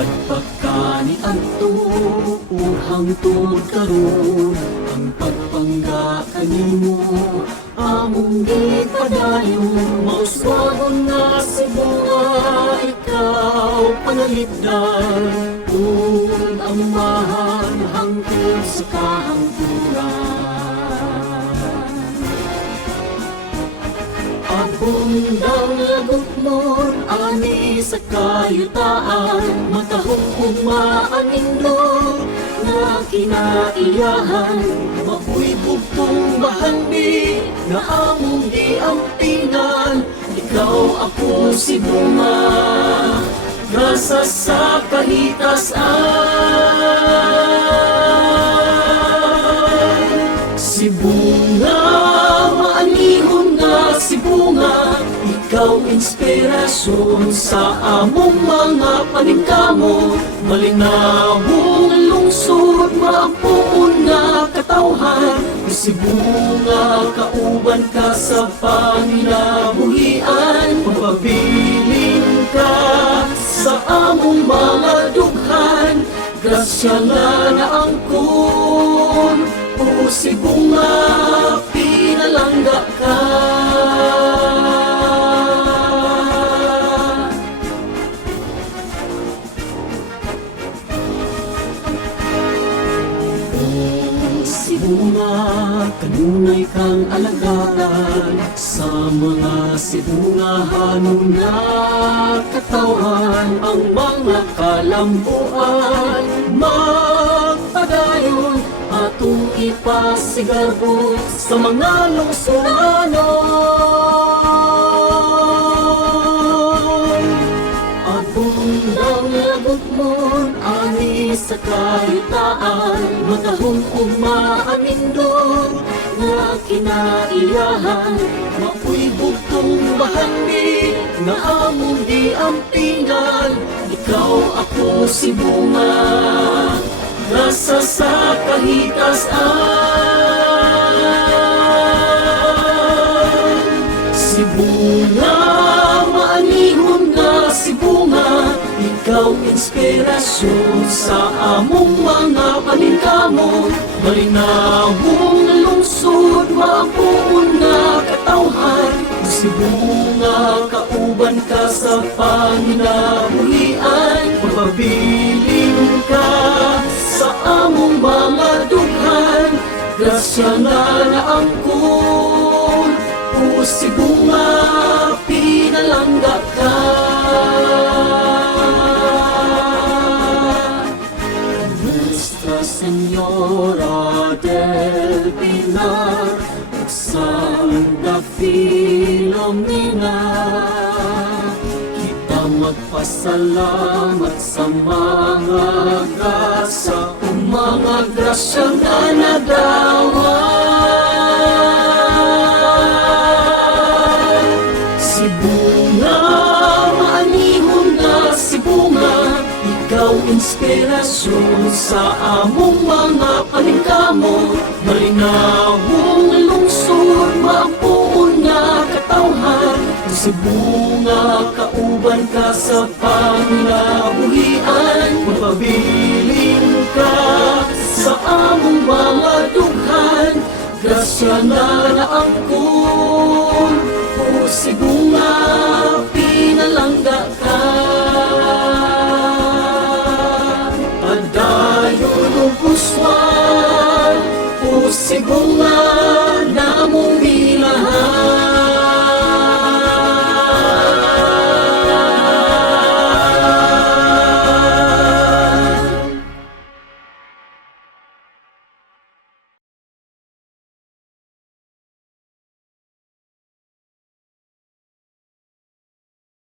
Kadpakani anto hangtod karon ang pagpangga kanimo among gipadayon mauswagon nga si bunga ikaw panalipdan kung ang mahal hangtod sa kahangturan abundang lagot mo ani sa kayutaan matahong umaanindog na kinaiyahan mabuhay bugtong bahandi na among giampinan ikaw ako si bunga nasa sa kahitasan si bunga maanihon nga si bunga ikaw inspirasyon sa among mga paningkamot malinawong lungsod mapuon nga katawhan si bunga kauban ka sa panginabuhian pagpabiling ka sa among mga dughan grasya nga naangkon o si bunga pinalangga ka bunga, kanunay kang alagaan sa mga sibungahan na katawan ang mga kalambuan magpadayon atong ipasigarbo sa mga lungsuranon abundang lagot mo ani sa kayitaan matahong umaanindog nga kinaiyahan mapuy bugtong bahandi nga among diampingan ikaw ako si bunga nasa sa kahitasan si bunga maanihon nga si bunga ikaw inspirasyon sa among mga paningkamot malinawong lungsod mapuon nga katawhan si bunga kauban ka sa panginabuhian pagpabiling ka sa among mga dughan grasya nga naangkon o si bunga pinalangga ka Señora del Pilar, Santa Filomena, kita magpasalamat sa mga grasa, o mga grasya na nagawan. Si bunga, maanihon na si bunga, ikaw inspirasyon sa among mga paningkamot malinawong lungsod mapuon nga katawhan si bunga kauban ka sa panginabuhian magpabiling ka sa among mga dughan grasya na naangkon o si bunga pinalangga ka puswan o si bunga